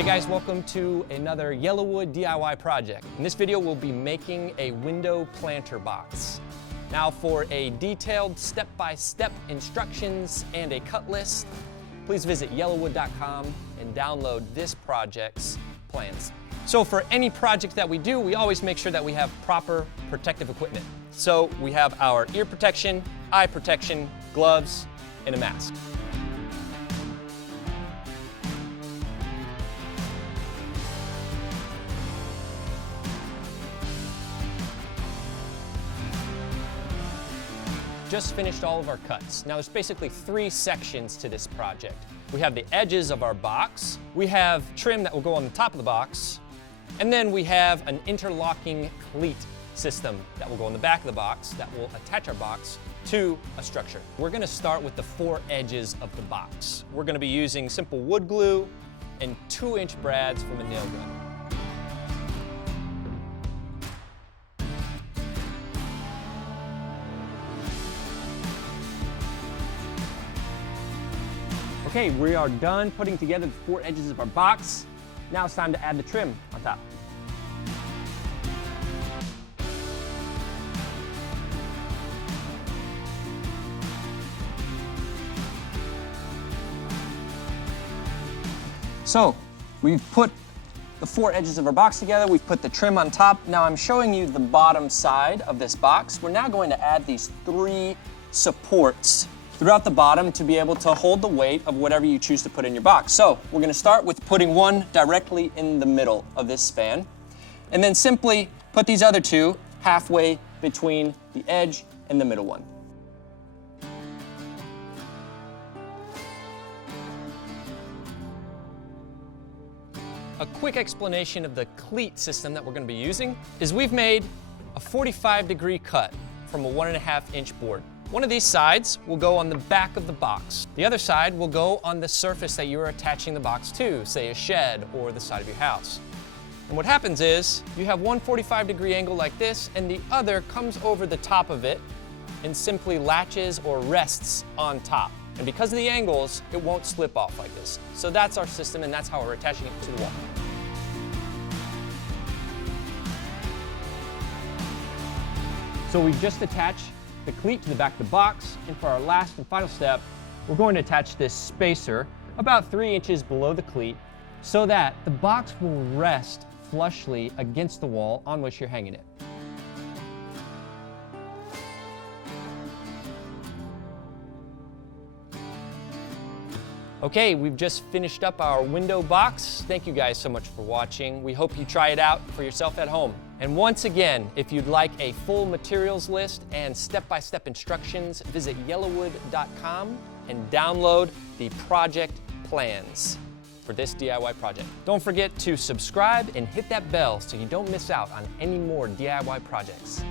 Hey guys, welcome to another Yellowwood DIY project. In this video, we'll be making a window planter box. Now for a detailed step-by-step instructions and a cut list, please visit yellowwood.com and download this project's plans. So for any project that we do, we always make sure that we have proper protective equipment. So we have our ear protection, eye protection, gloves, and a mask. Just finished all of our cuts. Now there's basically 3 sections to this project. We have the edges of our box, we have trim that will go on the top of the box, and then we have an interlocking cleat system that will go on the back of the box that will attach our box to a structure. We're gonna start with the 4 edges of the box. We're gonna be using simple wood glue and 2-inch brads from a nail gun. Okay, we are done putting together the 4 edges of our box. Now it's time to add the trim on top. So, we've put the 4 edges of our box together, we've put the trim on top. Now I'm showing you the bottom side of this box. We're now going to add these 3 supports throughout the bottom to be able to hold the weight of whatever you choose to put in your box. So we're gonna start with putting one directly in the middle of this span, and then simply put these other 2 halfway between the edge and the middle one. A quick explanation of the cleat system that we're gonna be using is we've made a 45-degree cut from a 1.5-inch board. One of these sides will go on the back of the box. The other side will go on the surface that you are attaching the box to, say a shed or the side of your house. And what happens is you have one 45-degree angle like this, and the other comes over the top of it and simply latches or rests on top. And because of the angles, it won't slip off like this. So that's our system, and that's how we're attaching it to the wall. So we've just attached the cleat to the back of the box, and for our last and final step, we're going to attach this spacer about 3 inches below the cleat so that the box will rest flushly against the wall on which you're hanging it. Okay, we've just finished up our window box. Thank you guys so much for watching. We hope you try it out for yourself at home. And once again, if you'd like a full materials list and step-by-step instructions, visit yellowwood.com and download the project plans for this DIY project. Don't forget to subscribe and hit that bell so you don't miss out on any more DIY projects.